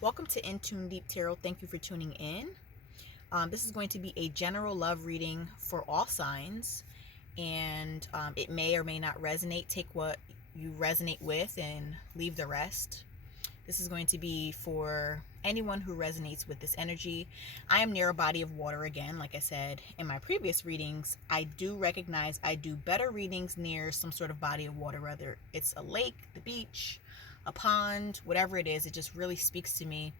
Welcome to InTuneDeep Tarot. Thank you for tuning in. This is going to be a general love reading for all signs, and it may or may not resonate. Take what you resonate with and leave the rest. This is going to be for anyone who resonates with this energy. I am near a body of water again. Like I said in my previous readings, I do recognize I do better readings near some sort of body of water, whether it's a lake, the beach, a pond, whatever it is. It just really speaks to me.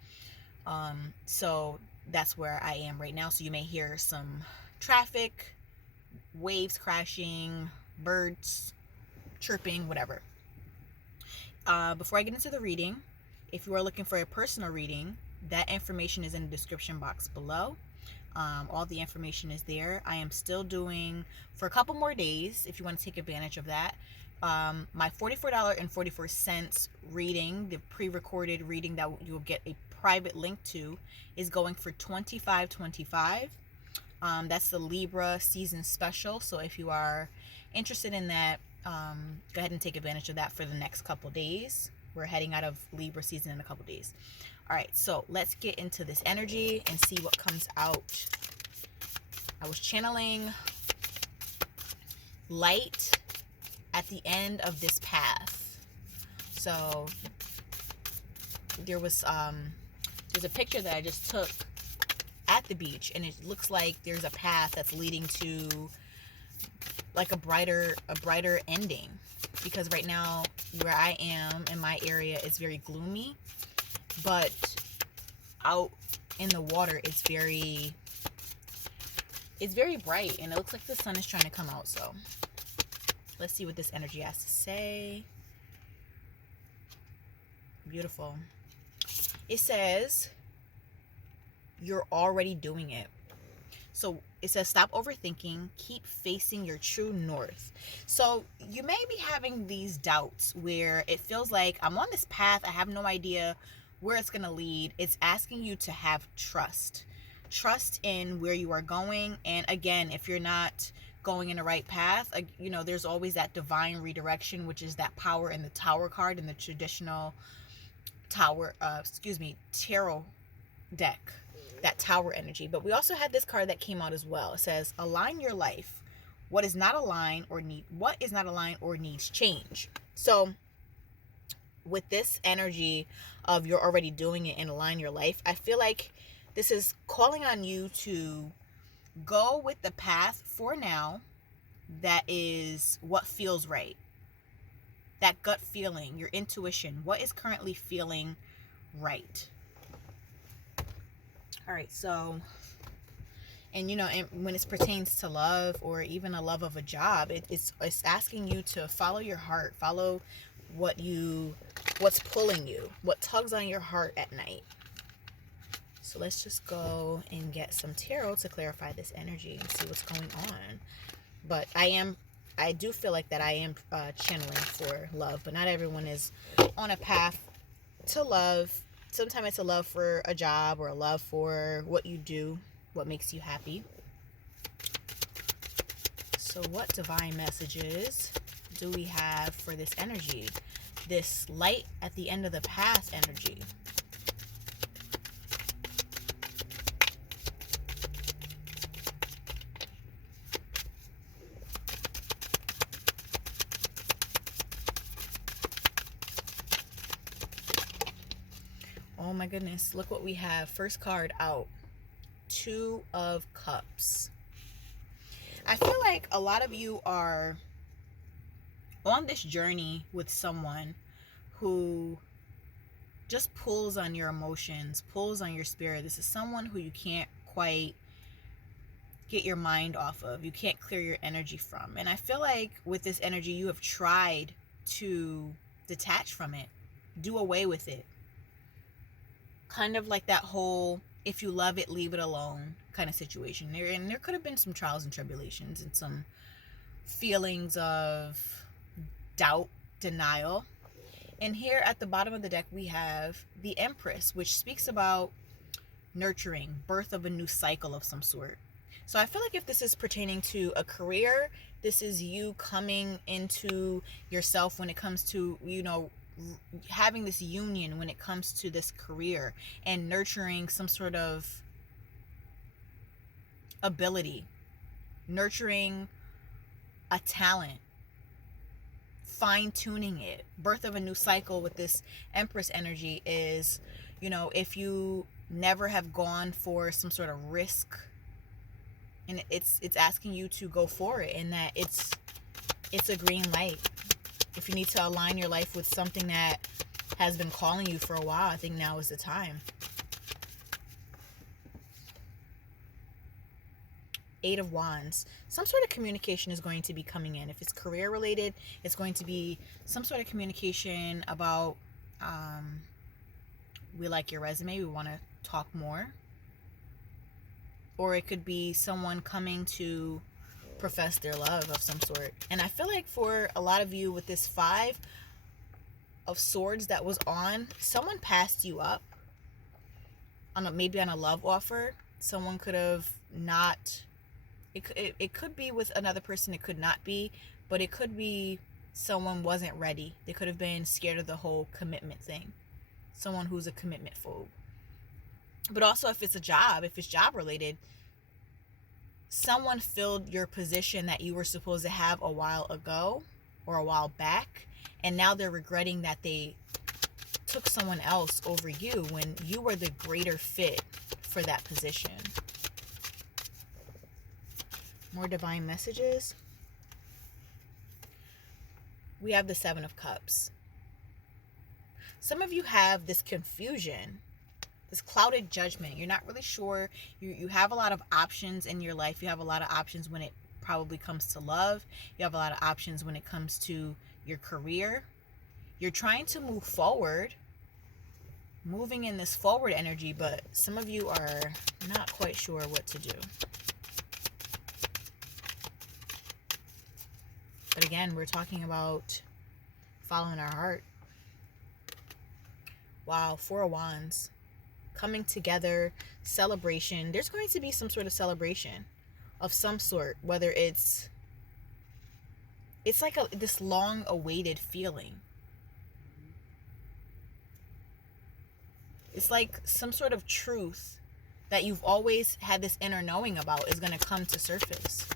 So that's where I am right now. So you may hear some traffic, waves crashing, birds chirping, whatever. Before I get into the reading, if you are looking for a personal reading, that information is in the description box below. All the information is there. I am still doing for a couple more days if you want to take advantage of that. My $44.44 reading, the pre-recorded reading that you'll get a private link to, is going for $25.25. That's the Libra season special. So if you are interested in that, go ahead and take advantage of that for the next couple days. We're heading out of Libra season in a couple days. All right, so let's get into this energy and see what comes out. I was channeling light at the end of this path. So there's a picture that I just took at the beach, and it looks like there's a path that's leading to like a brighter ending, because right now where I am in my area is very gloomy, but out in the water it's very bright, and it looks like the sun is trying to come out. So let's see what this energy has to say. Beautiful. It says you're already doing it. So it says stop overthinking, keep facing your true north. So you may be having these doubts where it feels like I'm on this path, I have no idea where it's going to lead. It's asking you to have trust in where you are going. And again, if you're not going in the right path, there's always that divine redirection, which is that power in the Tower card in the traditional tarot deck, that Tower energy. But we also had this card that came out as well. It says align your life. What is not aligned or needs change. So with this energy of you're already doing it and align your life, I feel like this is calling on you to go with the path for now that is what feels right. That gut feeling, your intuition, what is currently feeling right. All right, so, and when it pertains to love or even a love of a job, it's asking you to follow your heart, follow what's pulling you, what tugs on your heart at night. So let's just go and get some tarot to clarify this energy and see what's going on. But I do feel like that I am channeling for love, but not everyone is on a path to love. Sometimes it's a love for a job or a love for what you do, what makes you happy. So what divine messages do we have for this energy? This light at the end of the path energy. Oh my goodness, look what we have. First card out, Two of Cups. I feel like a lot of you are on this journey with someone who just pulls on your emotions, pulls on your spirit. This is someone who you can't quite get your mind off of. You can't clear your energy from. And I feel like with this energy, you have tried to detach from it, do away with it. Kind of like that whole, if you love it, leave it alone kind of situation. And there could have been some trials and tribulations and some feelings of doubt, denial. And here at the bottom of the deck, we have the Empress, which speaks about nurturing, birth of a new cycle of some sort. So I feel like if this is pertaining to a career, this is you coming into yourself when it comes to, having this union when it comes to this career and nurturing some sort of ability, nurturing a talent, fine-tuning it. Birth of a new cycle with this Empress energy is, if you never have gone for some sort of risk, and it's asking you to go for it, and that it's a green light. If you need to align your life with something that has been calling you for a while, I think now is the time. Eight of Wands. Some sort of communication is going to be coming in. If it's career related, it's going to be some sort of communication about, we like your resume, we want to talk more. Or it could be someone coming to profess their love of some sort. And I feel like for a lot of you with this 5 of Swords that was on, someone passed you up maybe on a love offer. Someone could have not, it could be with another person, it could not be, but it could be someone wasn't ready. They could have been scared of the whole commitment thing. Someone who's a commitment phobe. But also if it's job related, someone filled your position that you were supposed to have a while ago or a while back, and now they're regretting that they took someone else over you when you were the greater fit for that position. More divine messages. We have the 7 of Cups. Some of you have this confusion, this clouded judgment. You're not really sure. You have a lot of options in your life. You have a lot of options when it probably comes to love. You have a lot of options when it comes to your career. You're trying to move forward, moving in this forward energy, but some of you are not quite sure what to do. But again, we're talking about following our heart. Wow, 4 of Wands. Coming together, celebration. There's going to be some sort of celebration of some sort, whether it's like this long awaited feeling. It's like some sort of truth that you've always had this inner knowing about is going to come to surface.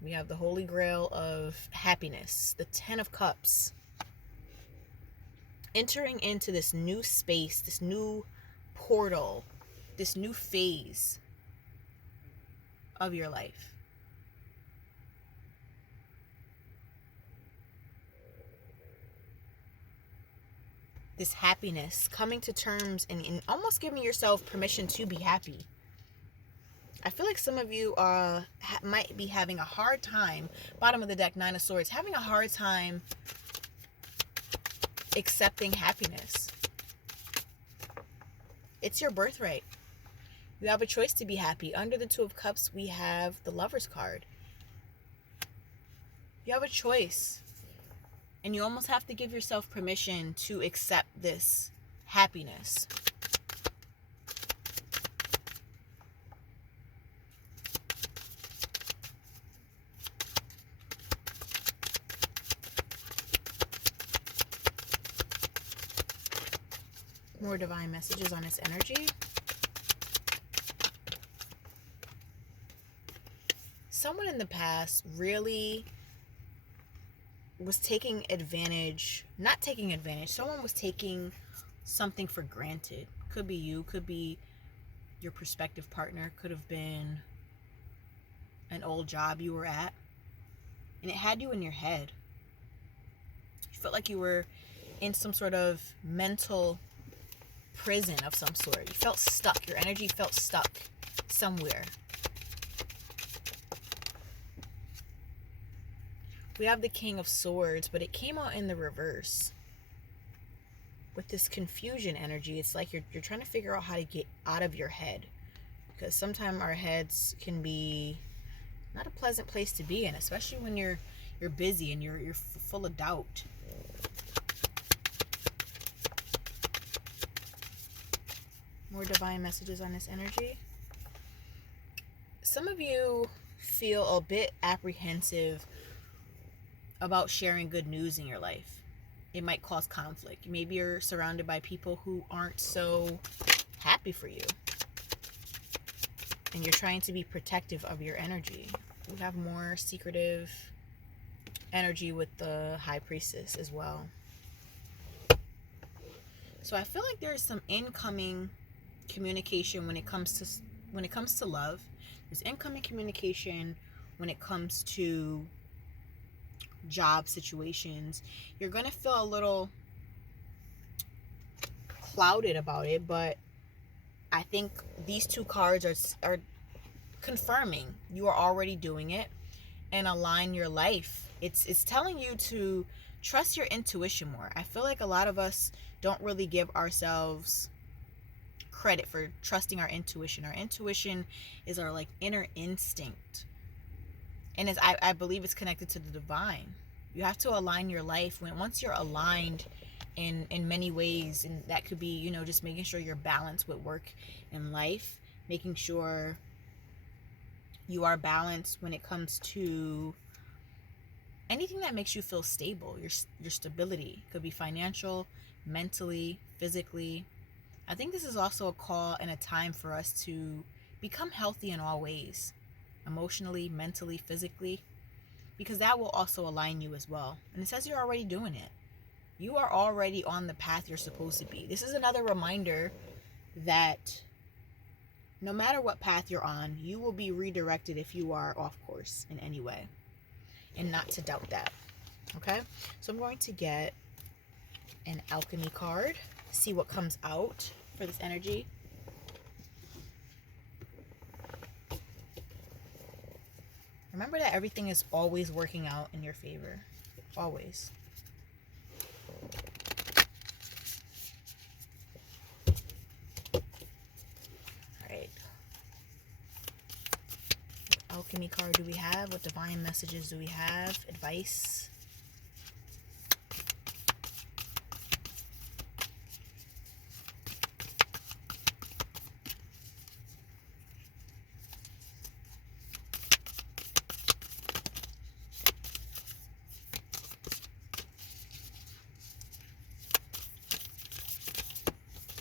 We have the Holy Grail of happiness, the 10 of Cups. Entering into this new space, this new portal, this new phase of your life. This happiness, coming to terms and almost giving yourself permission to be happy. I feel like some of you might be having a hard time, bottom of the deck, 9 of Swords, having a hard time accepting happiness. It's your birthright. You have a choice to be happy. Under the 2 of Cups, we have the Lover's card. You have a choice. And you almost have to give yourself permission to accept this happiness. More divine messages on this energy. Someone in the past really was taking advantage, not taking advantage, someone was taking something for granted. Could be you, could be your prospective partner, could have been an old job you were at, and it had you in your head. You felt like you were in some sort of mental prison of some sort. You felt stuck. Your energy felt stuck somewhere. We have the King of Swords, but it came out in the reverse. With this confusion energy, it's like you're trying to figure out how to get out of your head. Because sometimes our heads can be not a pleasant place to be in, especially when you're busy and you're full of doubt. More divine messages on this energy. Some of you feel a bit apprehensive about sharing good news in your life. It might cause conflict. Maybe you're surrounded by people who aren't so happy for you, and you're trying to be protective of your energy. You have more secretive energy with the High Priestess as well. So I feel like there's some incoming communication when it comes to love. There's incoming communication when it comes to job situations. You're going to feel a little clouded about it, but I think these two cards are confirming you are already doing it, and align your life. It's telling you to trust your intuition more. I feel like a lot of us don't really give ourselves credit for trusting our intuition. Our intuition is our like inner instinct, and I believe it's connected to the divine. You have to align your life. Once you're aligned in many ways, and that could be, you know, just making sure you're balanced with work and life, making sure you are balanced when it comes to anything that makes you feel stable. Your stability could be financial, mentally, physically. I think this is also a call and a time for us to become healthy in all ways, emotionally, mentally, physically, because that will also align you as well. And it says you're already doing it. You are already on the path you're supposed to be. This is another reminder that no matter what path you're on, you will be redirected if you are off course in any way, and not to doubt that. Okay? So I'm going to get an alchemy card, see what comes out for this energy. Remember that everything is always working out in your favor. Always. Alright. What alchemy card do we have? What divine messages do we have? Advice.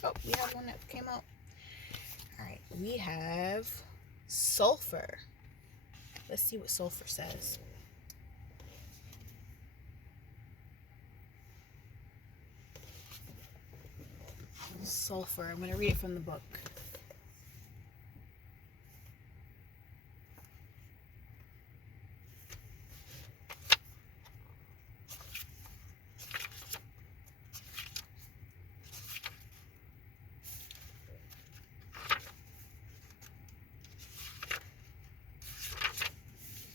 Oh, we have one that came out. Alright, we have sulfur. Let's see what sulfur says. Sulfur. I'm going to read it from the book.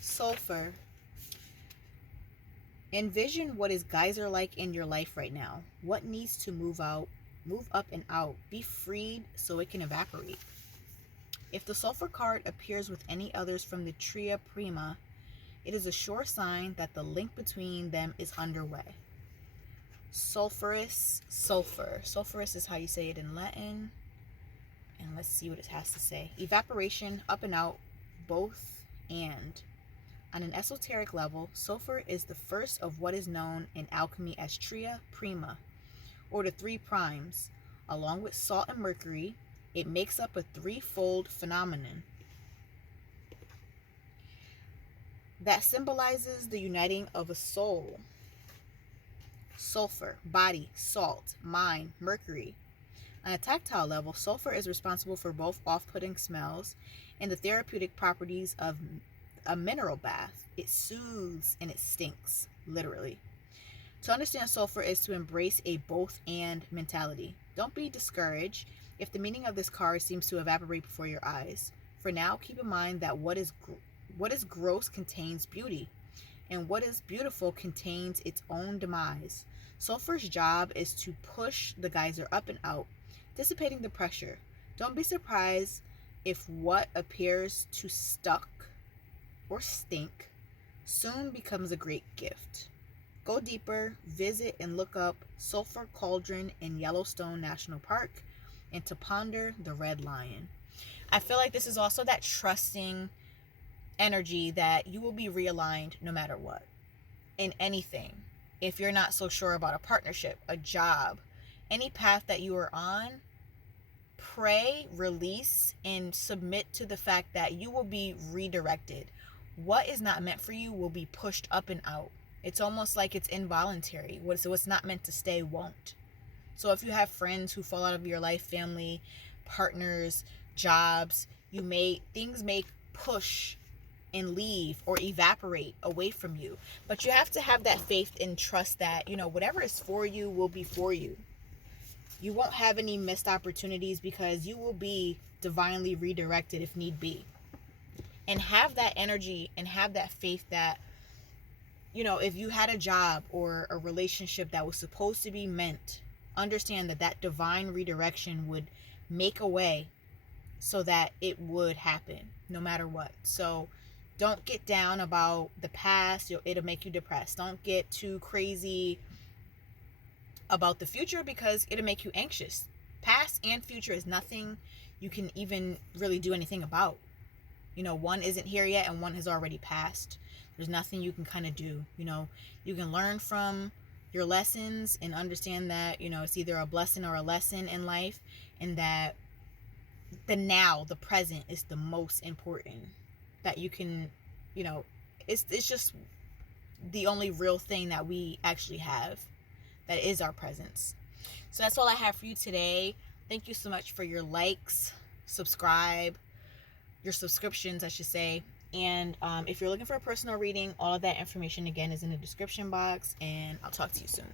Sulfur. Envision what is geyser-like in your life right now. What needs to move out, move up and out, be freed so it can evaporate. If the sulfur card appears with any others from the tria prima, it is a sure sign that the link between them is underway. Sulfurous, sulfur. Sulfurous is how you say it in Latin. And let's see what it has to say. Evaporation, up and out, both and. On an esoteric level, sulfur is the first of what is known in alchemy as tria prima, or the three primes. Along with salt and mercury, it makes up a threefold phenomenon that symbolizes the uniting of a soul. Sulfur, body, salt, mind, mercury. On a tactile level, sulfur is responsible for both off-putting smells and the therapeutic properties of a mineral bath. It soothes and it stinks, literally. To understand sulfur is to embrace a both and mentality. Don't be discouraged if the meaning of this card seems to evaporate before your eyes. For now, keep in mind that what is gross contains beauty, and what is beautiful contains its own demise. Sulfur's job is to push the geyser up and out, dissipating the pressure. Don't be surprised if what appears to stuck or stink soon becomes a great gift. Go deeper, visit and look up Sulfur Cauldron in Yellowstone National Park, and to ponder the red lion. I feel like this is also that trusting energy that you will be realigned no matter what, in anything. If you're not so sure about a partnership, a job, any path that you are on, pray, release, and submit to the fact that you will be redirected. What is not meant for you will be pushed up and out. It's almost like it's involuntary. What's not meant to stay won't. So if you have friends who fall out of your life, family, partners, jobs, things may push and leave or evaporate away from you. But you have to have that faith and trust that, whatever is for you will be for you. You won't have any missed opportunities because you will be divinely redirected if need be. And have that energy and have that faith that, if you had a job or a relationship that was supposed to be meant, understand that divine redirection would make a way so that it would happen no matter what. So don't get down about the past. It'll make you depressed. Don't get too crazy about the future because it'll make you anxious. Past and future is nothing you can even really do anything about. One isn't here yet and one has already passed. There's nothing you can kind of do. You can learn from your lessons and understand that, it's either a blessing or a lesson in life, and that the present is the most important that you can, it's just the only real thing that we actually have that is our presence. So that's all I have for you today. Thank you so much for your likes, your subscriptions, I should say. And if you're looking for a personal reading, all of that information again is in the description box, and I'll talk to you soon.